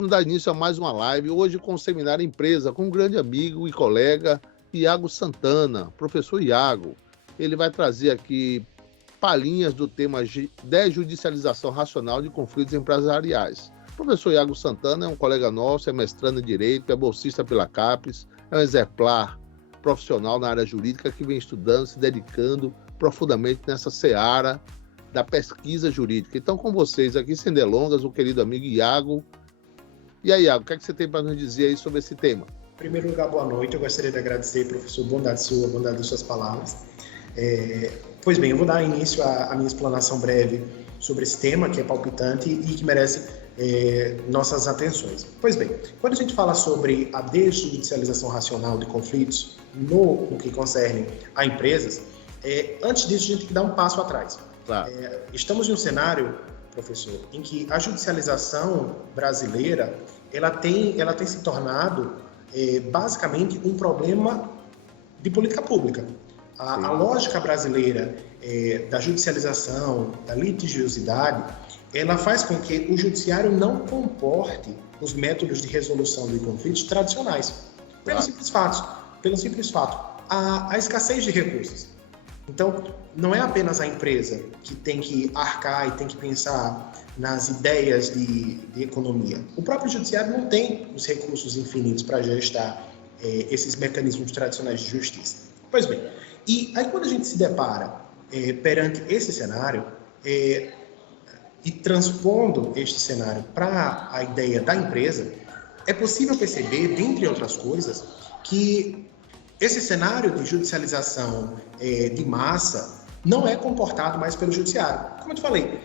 Vamos dar início a mais uma live, hoje com o Seminário Empresa, com um grande amigo e colega, Iago Santana, professor Iago. Ele vai trazer aqui palhinhas do tema desjudicialização racional de conflitos empresariais. O professor Iago Santana é um colega nosso, é mestrando em Direito, é bolsista pela CAPES, é um exemplar profissional na área jurídica que vem estudando, se dedicando profundamente nessa seara da pesquisa jurídica. Então, com vocês aqui, sem delongas, o querido amigo Iago. E aí, Iago, o que é que você tem para nos dizer aí sobre esse tema? Em primeiro lugar, boa noite. Eu gostaria de agradecer, professor, bondade sua, bondade das suas palavras. Pois bem, eu vou dar início à minha explanação breve sobre esse tema, que é palpitante e que merece nossas atenções. Pois bem, quando a gente fala sobre a desjudicialização racional de conflitos no que concerne a empresas, antes disso a gente tem que dar um passo atrás. Claro. Estamos em um cenário, professor, em que a judicialização brasileira ela tem se tornado basicamente um problema de política pública. A lógica brasileira da judicialização, da litigiosidade, ela faz com que o judiciário não comporte os métodos de resolução de conflitos tradicionais. Pelo simples fato, a escassez de recursos. Então, não é apenas a empresa que tem que arcar e tem que pensar nas ideias de economia. O próprio judiciário não tem os recursos infinitos para gestar esses mecanismos tradicionais de justiça. Pois bem, e aí quando a gente se depara perante esse cenário e transpondo este cenário para a ideia da empresa, é possível perceber, dentre outras coisas, que esse cenário de judicialização de massa não é comportado mais pelo judiciário. Como eu te falei,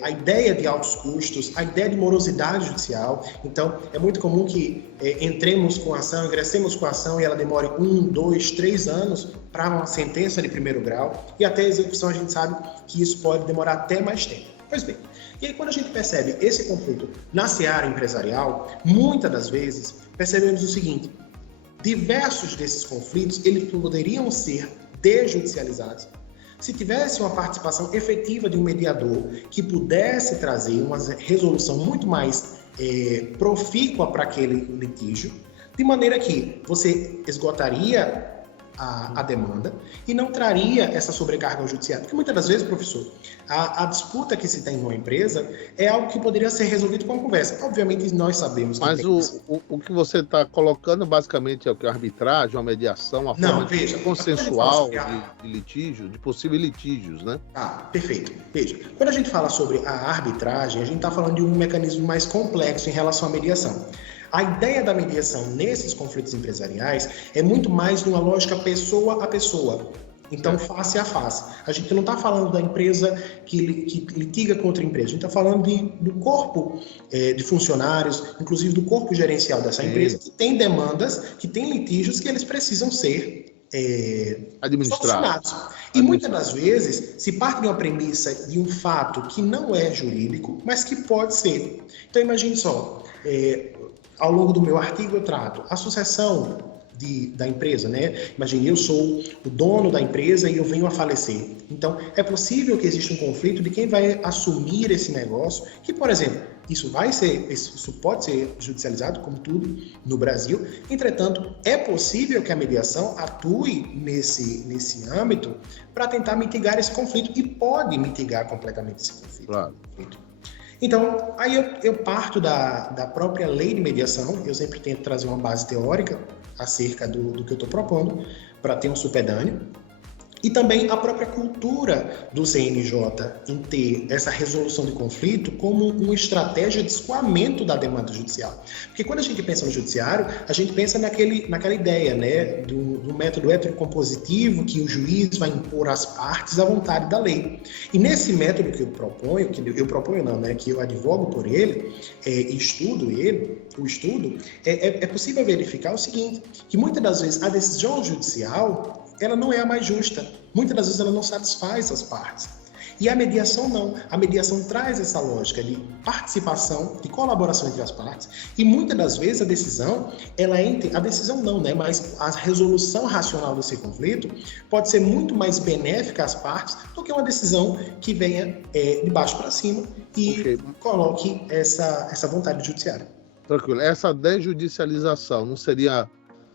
a ideia de altos custos, a ideia de morosidade judicial. Então, é muito comum que entremos com a ação, ingressemos com a ação e ela demore 1, 2, 3 anos para uma sentença de primeiro grau e até a execução a gente sabe que isso pode demorar até mais tempo. Pois bem, e aí quando a gente percebe esse conflito na seara empresarial, muitas das vezes percebemos o seguinte: diversos desses conflitos, eles poderiam ser desjudicializados se tivesse uma participação efetiva de um mediador que pudesse trazer uma resolução muito mais profícua para aquele litígio, de maneira que você esgotaria a demanda e não traria essa sobrecarga ao judiciário. Porque muitas das vezes, professor, a disputa que se tem em uma empresa é algo que poderia ser resolvido com uma conversa. Obviamente, nós sabemos que Mas o que você está colocando basicamente é o que? A arbitragem, a mediação, a forma consensual de litígio, de possíveis litígios, né? Perfeito. Veja, quando a gente fala sobre a arbitragem, a gente está falando de um mecanismo mais complexo em relação à mediação. A ideia da mediação nesses conflitos empresariais é muito mais de uma lógica pessoa a pessoa. Então, face a face. A gente não está falando da empresa que litiga contra a empresa. A gente está falando do corpo de funcionários, inclusive do corpo gerencial dessa empresa, que tem demandas, que tem litígios que eles precisam ser administrados. E muitas das vezes se parte de uma premissa de um fato que não é jurídico, mas que pode ser. Então, imagine só, ao longo do meu artigo eu trato a sucessão da empresa, né? Imagine, eu sou o dono da empresa e eu venho a falecer. Então, é possível que exista um conflito de quem vai assumir esse negócio, que, por exemplo, isso pode ser judicializado, como tudo no Brasil. Entretanto, é possível que a mediação atue nesse âmbito para tentar mitigar esse conflito e pode mitigar completamente esse conflito. Claro. Então, aí eu parto da própria lei de mediação. Eu sempre tento trazer uma base teórica acerca do que eu estou propondo para ter um supedâneo. E também a própria cultura do CNJ em ter essa resolução de conflito como uma estratégia de escoamento da demanda judicial. Porque quando a gente pensa no judiciário, a gente pensa naquela ideia, né, do método heterocompositivo que o juiz vai impor às partes à vontade da lei. E nesse método que eu advogo por ele, é possível verificar o seguinte, que muitas das vezes a decisão judicial ela não é a mais justa. Muitas das vezes ela não satisfaz as partes. E a mediação não. A mediação traz essa lógica de participação, de colaboração entre as partes. E muitas das vezes a decisão mas a resolução racional desse conflito pode ser muito mais benéfica às partes do que uma decisão que venha de baixo para cima e coloque essa vontade judiciária. Tranquilo. Essa desjudicialização não seria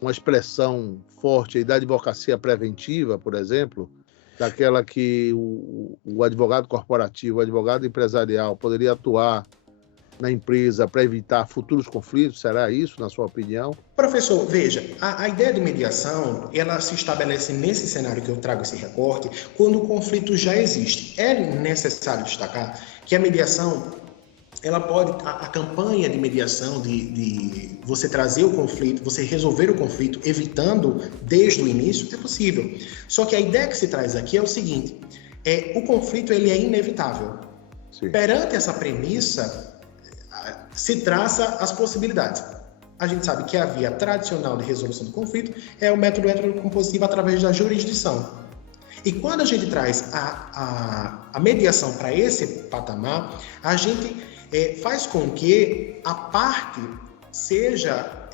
uma expressão forte aí da advocacia preventiva, por exemplo, daquela que o advogado corporativo, o advogado empresarial poderia atuar na empresa para evitar futuros conflitos? Será isso, na sua opinião? Professor, veja, a ideia de mediação, ela se estabelece nesse cenário que eu trago esse recorte, quando o conflito já existe. É necessário destacar que a mediação, ela pode, a campanha de mediação, de você trazer o conflito, você resolver o conflito, evitando desde o início, é possível. Só que a ideia que se traz aqui é o seguinte, o conflito ele é inevitável. Sim. Perante essa premissa, se traça as possibilidades. A gente sabe que a via tradicional de resolução do conflito é o método heterocompositivo através da jurisdição. E quando a gente traz a mediação para esse patamar, a gente faz com que a parte seja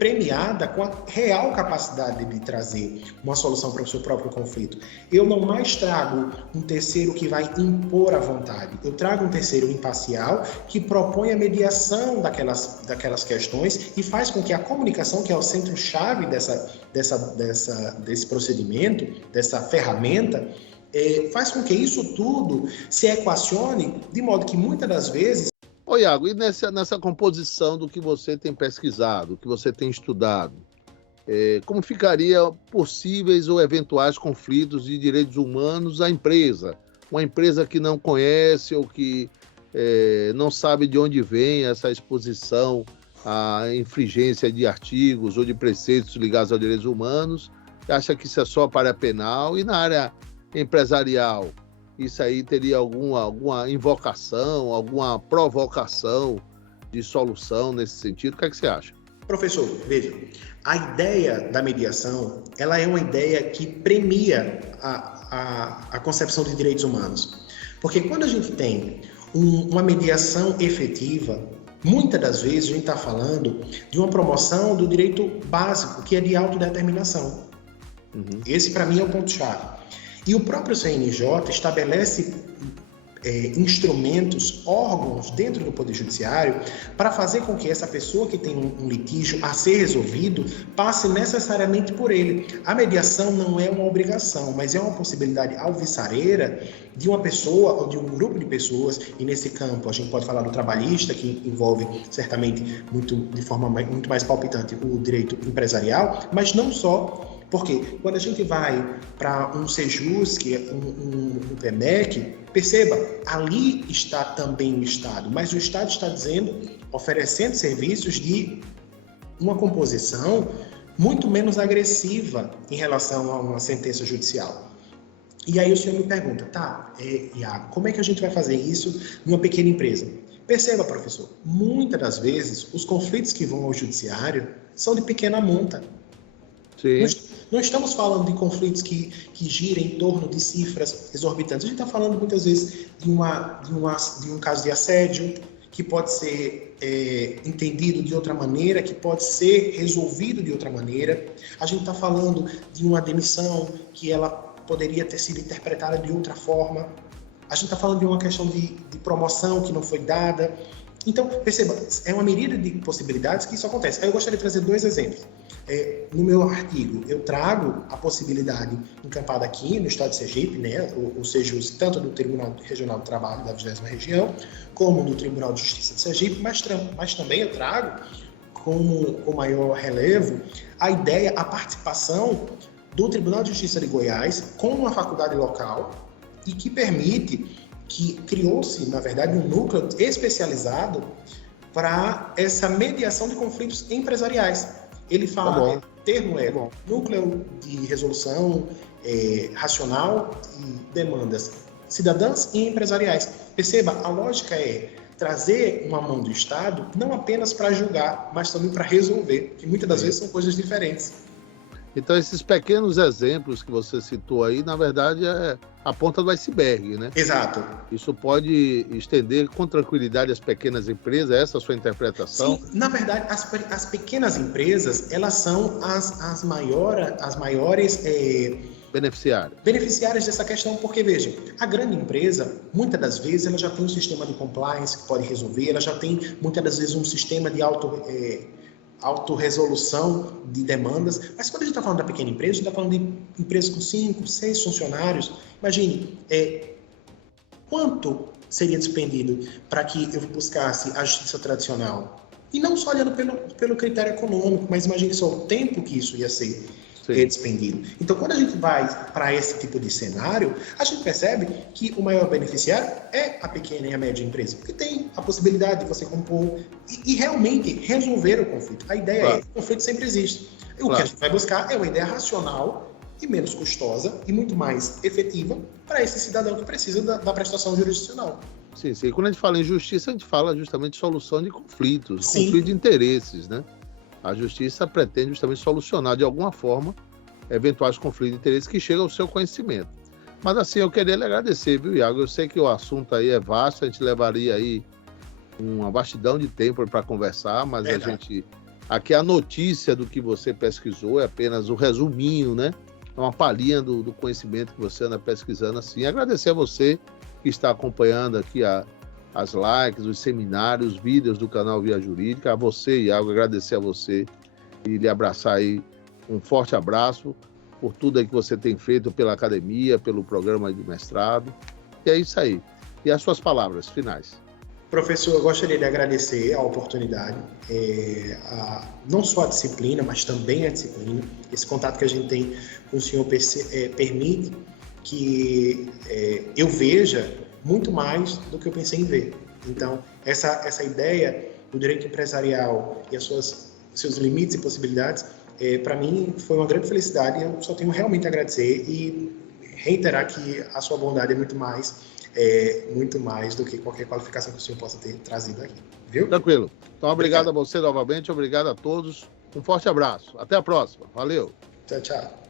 premiada com a real capacidade de trazer uma solução para o seu próprio conflito. Eu não mais trago um terceiro que vai impor a vontade. Eu trago um terceiro imparcial que propõe a mediação daquelas questões e faz com que a comunicação, que é o centro-chave desse procedimento, dessa ferramenta, faz com que isso tudo se equacione de modo que muitas das vezes... Ô Iago, e nessa composição do que você tem pesquisado, que você tem estudado, como ficaria possíveis ou eventuais conflitos de direitos humanos à empresa? Uma empresa que não conhece ou que não sabe de onde vem essa exposição à infringência de artigos ou de preceitos ligados aos direitos humanos, acha que isso é só para a penal, e na área empresarial, isso aí teria alguma invocação, alguma provocação de solução nesse sentido? O que é que você acha? Professor, veja, a ideia da mediação, ela é uma ideia que premia a concepção de direitos humanos. Porque quando a gente tem uma mediação efetiva, muitas das vezes a gente está falando de uma promoção do direito básico, que é de autodeterminação. Uhum. Esse, para mim, é o ponto-chave. E o próprio CNJ estabelece instrumentos, órgãos dentro do Poder Judiciário para fazer com que essa pessoa que tem um litígio a ser resolvido passe necessariamente por ele. A mediação não é uma obrigação, mas é uma possibilidade alvissareira de uma pessoa ou de um grupo de pessoas, e nesse campo a gente pode falar do trabalhista, que envolve certamente de forma muito mais palpitante o direito empresarial, mas não só. Porque quando a gente vai para um Sejusc, um PMEC, perceba, ali está também o Estado, mas o Estado está oferecendo serviços de uma composição muito menos agressiva em relação a uma sentença judicial. E aí o senhor me pergunta, Iago, como é que a gente vai fazer isso numa pequena empresa? Perceba, professor, muitas das vezes os conflitos que vão ao judiciário são de pequena monta. Sim. Não estamos falando de conflitos que giram em torno de cifras exorbitantes. A gente está falando muitas vezes de um caso de assédio que pode ser entendido de outra maneira, que pode ser resolvido de outra maneira. A gente está falando de uma demissão que ela poderia ter sido interpretada de outra forma. A gente está falando de uma questão de promoção que não foi dada. Então, perceba, é uma miríade de possibilidades que isso acontece. Aí eu gostaria de trazer 2 exemplos. No meu artigo, eu trago a possibilidade encampada aqui no estado de Sergipe, né, ou seja, tanto do Tribunal Regional do Trabalho da 20ª Região, como do Tribunal de Justiça de Sergipe, mas também eu trago com maior relevo a participação do Tribunal de Justiça de Goiás com uma faculdade local e que permite que criou-se, na verdade, um núcleo especializado para essa mediação de conflitos empresariais. Ele fala, o termo é núcleo de resolução racional e demandas cidadãs e empresariais. Perceba, a lógica é trazer uma mão do Estado não apenas para julgar, mas também para resolver, que muitas das vezes são coisas diferentes. Então, esses pequenos exemplos que você citou aí, na verdade, é a ponta do iceberg, né? Exato. Isso pode estender com tranquilidade as pequenas empresas, essa é a sua interpretação? Sim, na verdade, as pequenas empresas, elas são as maiores beneficiários dessa questão, porque, veja, a grande empresa, muitas das vezes, ela já tem um sistema de compliance que pode resolver, ela já tem, muitas das vezes, um sistema de autorresolução de demandas, mas quando a gente está falando da pequena empresa, a gente está falando de empresas com 5, 6 funcionários. Imagine, quanto seria despendido para que eu buscasse a justiça tradicional? E não só olhando pelo critério econômico, mas imagine só o tempo que isso ia ser despendido. Então, quando a gente vai para esse tipo de cenário, a gente percebe que o maior beneficiário é a pequena e a média empresa, porque tem a possibilidade de você compor e realmente resolver o conflito. A ideia é que o conflito sempre existe. O que a gente vai buscar é uma ideia racional e menos custosa e muito mais efetiva para esse cidadão que precisa da prestação jurisdicional. Sim, sim. Quando a gente fala em justiça, a gente fala justamente de solução de conflitos, Sim. conflito de interesses, né? A justiça pretende justamente solucionar de alguma forma eventuais conflitos de interesses que chegam ao seu conhecimento. Mas assim, eu queria lhe agradecer, viu, Iago? Eu sei que o assunto aí é vasto, a gente levaria aí uma vastidão de tempo para conversar, mas a gente... Aqui a notícia do que você pesquisou é apenas o resuminho, né? É uma palhinha do conhecimento que você anda pesquisando assim. Agradecer a você que está acompanhando aqui as likes, os seminários, os vídeos do canal Via Jurídica. A você, Iago, agradecer a você e lhe abraçar aí. Um forte abraço por tudo aí que você tem feito pela academia, pelo programa de mestrado. E é isso aí. E as suas palavras finais. Professor, eu gostaria de agradecer a oportunidade, não só a disciplina, mas também a disciplina. Esse contato que a gente tem com o senhor permite que eu veja muito mais do que eu pensei em ver. Então, essa ideia do direito empresarial e seus limites e possibilidades, para mim foi uma grande felicidade. Eu só tenho realmente a agradecer e reiterar que a sua bondade é muito mais do que qualquer qualificação que o senhor possa ter trazido aqui. Viu? Tranquilo. Então, obrigado a você novamente, obrigado a todos. Um forte abraço. Até a próxima. Valeu. Tchau, tchau.